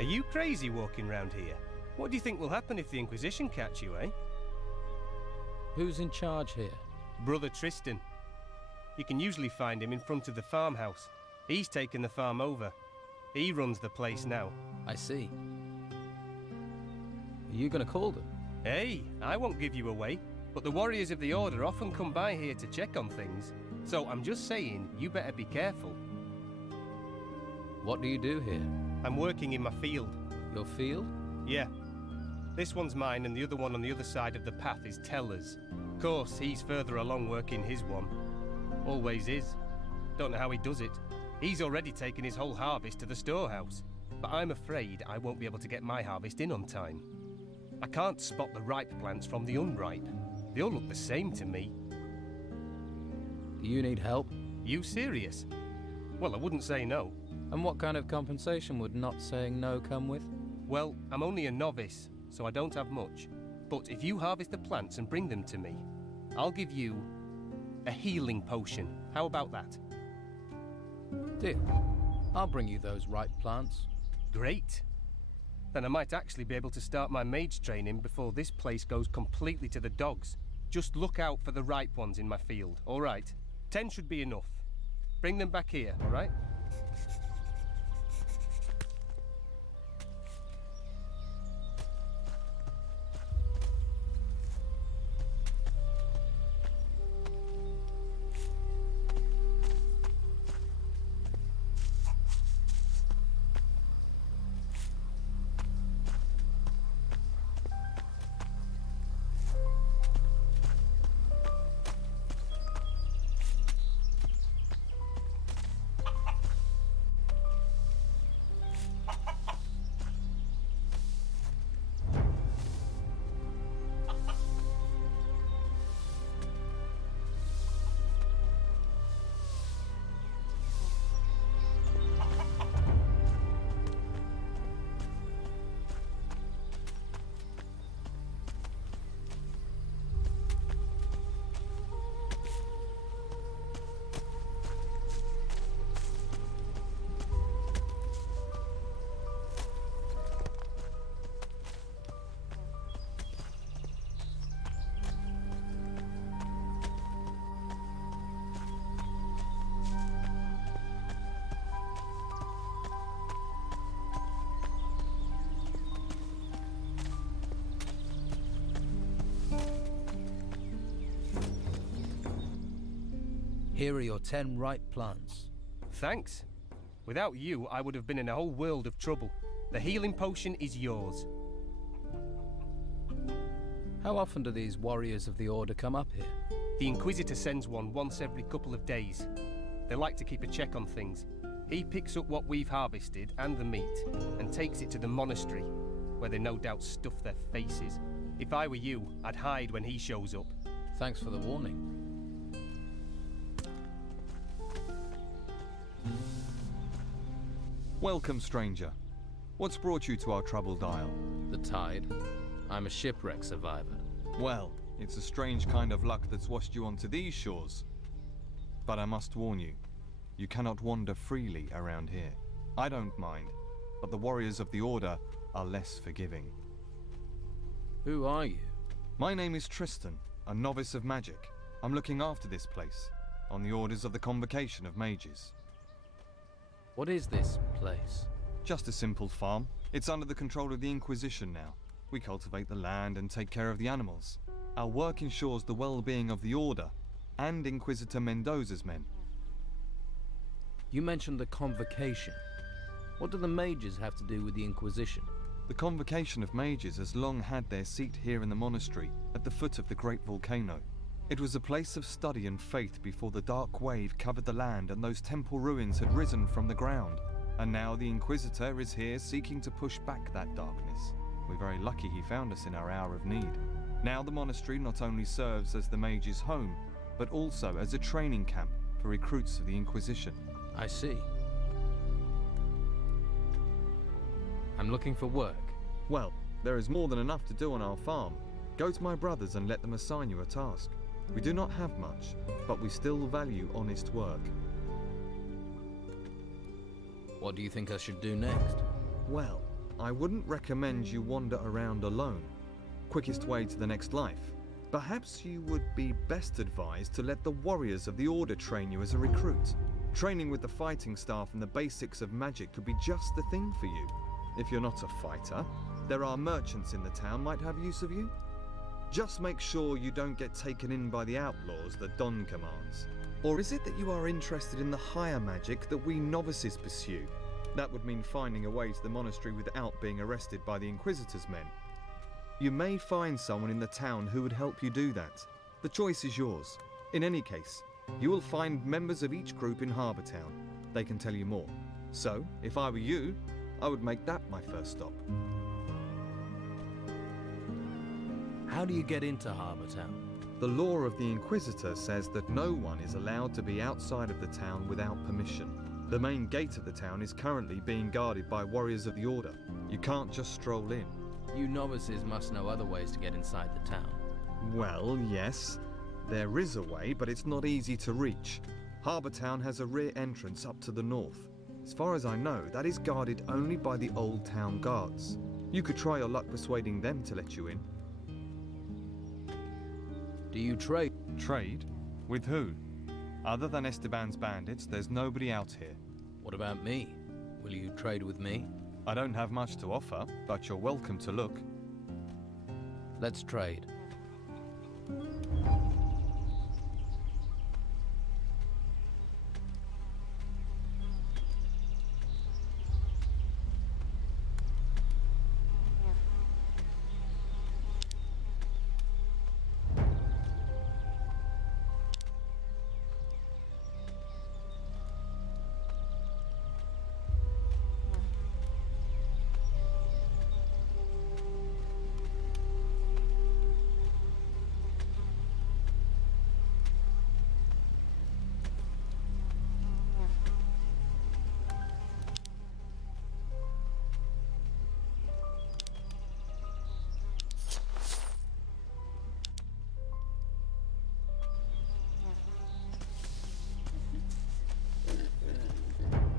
Are you crazy walking round here? What do you think will happen if the Inquisition catch you, eh? Who's in charge here? Brother Tristan. You can usually find him in front of the farmhouse. He's taken the farm over. He runs the place now. I see. Are you gonna call them? Hey, I won't give you away, but the warriors of the Order often come by here to check on things. So I'm just saying, you better be careful. What do you do here? I'm working in my field. Your field? Yeah. This one's mine and the other one on the other side of the path is Teller's. Of course, he's further along working his one. Always is. Don't know how he does it. He's already taken his whole harvest to the storehouse. But I'm afraid I won't be able to get my harvest in on time. I can't spot the ripe plants from the unripe. They all look the same to me. Do you need help? You serious? Well, I wouldn't say no. And what kind of compensation would not saying no come with? Well, I'm only a novice, so I don't have much. But if you harvest the plants and bring them to me, I'll give you a healing potion. How about that? Deal. I'll bring you those ripe plants. Great. Then I might actually be able to start my mage training before this place goes completely to the dogs. Just look out for the ripe ones in my field, all right? 10 should be enough. Bring them back here, all right? Here are your 10 ripe plants. Thanks. Without you, I would have been in a whole world of trouble. The healing potion is yours. How often do these warriors of the Order come up here? The Inquisitor sends one once every couple of days. They like to keep a check on things. He picks up what we've harvested and the meat and takes it to the monastery, where they no doubt stuff their faces. If I were you, I'd hide when he shows up. Thanks for the warning. Welcome, stranger. What's brought you to our troubled isle? The tide. I'm a shipwreck survivor. Well, it's a strange kind of luck that's washed you onto these shores. But I must warn you, you cannot wander freely around here. I don't mind, but the warriors of the Order are less forgiving. Who are you? My name is Tristan, a novice of magic. I'm looking after this place, on the orders of the Convocation of Mages. What is this place? Just a simple farm. It's under the control of the Inquisition now. We cultivate the land and take care of the animals. Our work ensures the well-being of the Order and Inquisitor Mendoza's men. You mentioned the Convocation. What do the mages have to do with the Inquisition? The Convocation of Mages has long had their seat here in the monastery at the foot of the great volcano. It was a place of study and faith before the dark wave covered the land and those temple ruins had risen from the ground. And now the Inquisitor is here seeking to push back that darkness. We're very lucky he found us in our hour of need. Now the monastery not only serves as the mage's home, but also as a training camp for recruits of the Inquisition. I see. I'm looking for work. Well, there is more than enough to do on our farm. Go to my brothers and let them assign you a task. We do not have much, but we still value honest work. What do you think I should do next? Well, I wouldn't recommend you wander around alone. Quickest way to the next life. Perhaps you would be best advised to let the warriors of the Order train you as a recruit. Training with the fighting staff and the basics of magic could be just the thing for you. If you're not a fighter, there are merchants in the town might have use of you. Just make sure you don't get taken in by the outlaws that Don commands. Or is it that you are interested in the higher magic that we novices pursue? That would mean finding a way to the monastery without being arrested by the Inquisitor's men. You may find someone in the town who would help you do that. The choice is yours. In any case, you will find members of each group in Harbour Town. They can tell you more. So, if I were you, I would make that my first stop. How do you get into Harbour Town? The law of the Inquisitor says that no one is allowed to be outside of the town without permission. The main gate of the town is currently being guarded by warriors of the Order. You can't just stroll in. You novices must know other ways to get inside the town. Well, yes. There is a way, but it's not easy to reach. Harbour Town has a rear entrance up to the north. As far as I know, that is guarded only by the Old Town Guards. You could try your luck persuading them to let you in. Do you trade? Trade? With who? Other than Esteban's bandits, there's nobody out here. What about me? Will you trade with me? I don't have much to offer, but you're welcome to look. Let's trade.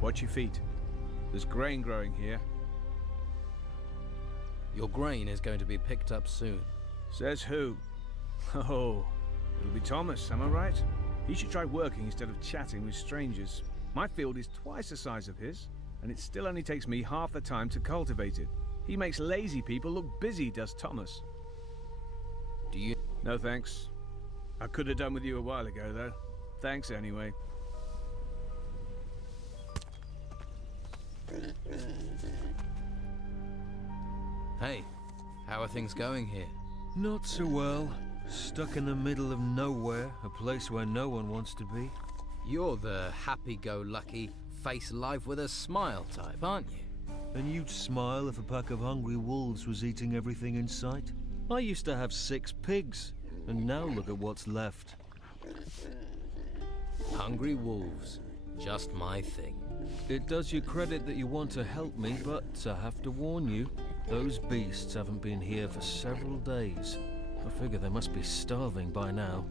Watch your feet. There's grain growing here. Your grain is going to be picked up soon. Says who? Oh, it'll be Thomas, am I right? He should try working instead of chatting with strangers. My field is twice the size of his, and it still only takes me half the time to cultivate it. He makes lazy people look busy, does Thomas. Do you... No thanks. I could have done with you a while ago, though. Thanks anyway. Hey, how are things going here? Not so well. Stuck in the middle of nowhere, a place where no one wants to be. You're the happy-go-lucky, face life with a smile type, aren't you? And you'd smile if a pack of hungry wolves was eating everything in sight? I used to have 6 pigs, and now look at what's left. Hungry wolves. Just my thing. It does you credit that you want to help me, but I have to warn you, those beasts haven't been here for several days. I figure they must be starving by now,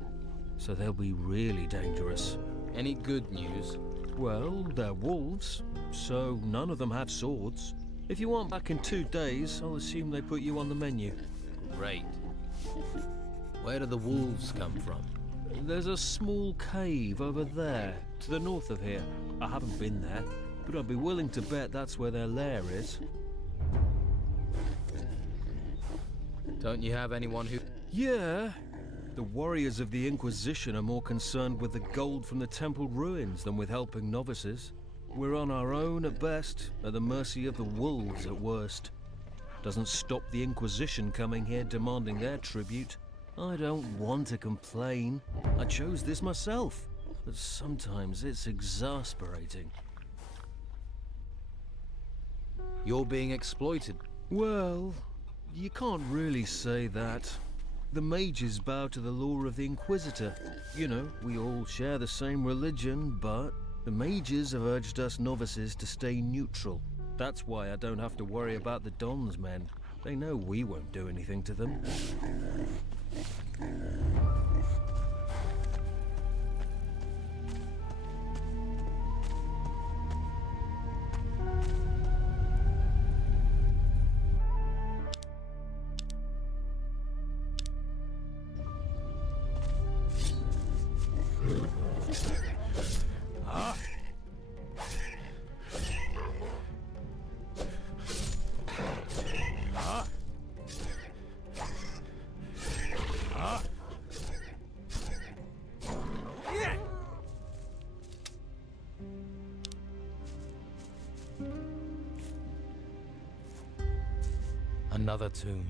so they'll be really dangerous. Any good news? Well, they're wolves, so none of them have swords. If you want back in 2 days, I'll assume they put you on the menu. Great. Where do the wolves come from? There's a small cave over there, to the north of here. I haven't been there, but I'd be willing to bet that's where their lair is. Don't you have anyone who... Yeah. The warriors of the Inquisition are more concerned with the gold from the temple ruins than with helping novices. We're on our own at best, at the mercy of the wolves at worst. Doesn't stop the Inquisition coming here demanding their tribute. I don't want to complain. I chose this myself. But sometimes it's exasperating. You're being exploited. Well, you can't really say that. The mages bow to the law of the Inquisitor. You know, we all share the same religion, but the mages have urged us novices to stay neutral. That's why I don't have to worry about the Don's men. They know we won't do anything to them. Another tomb.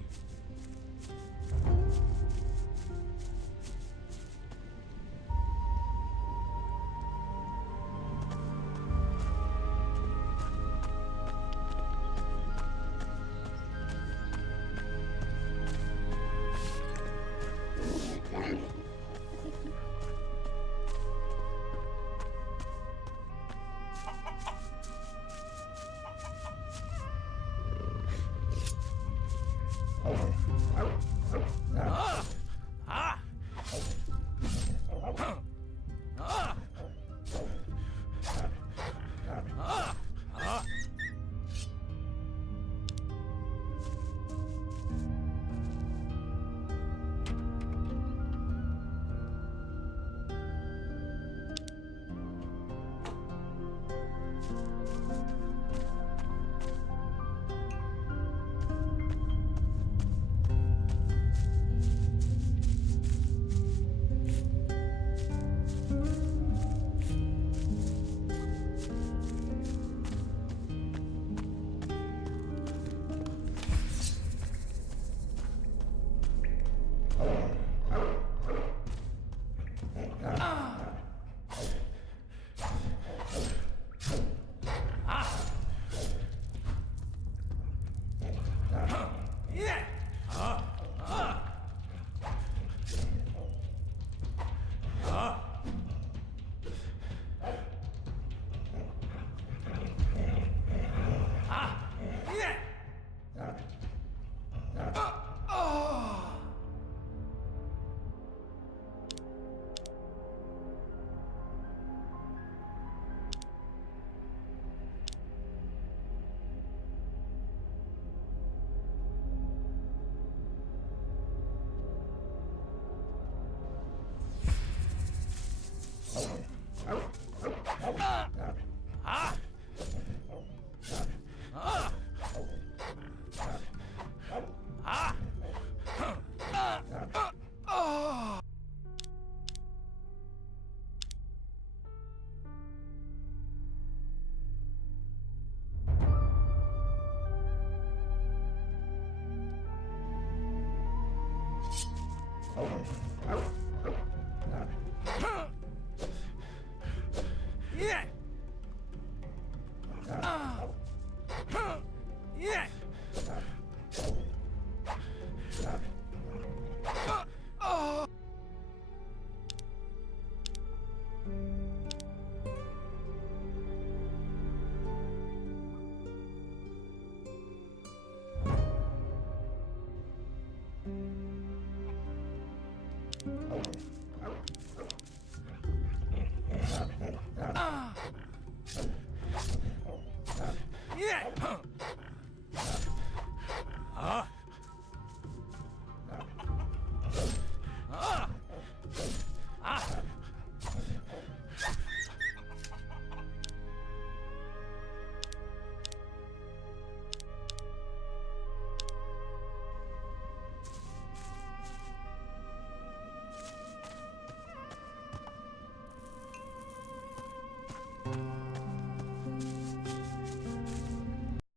Yeah!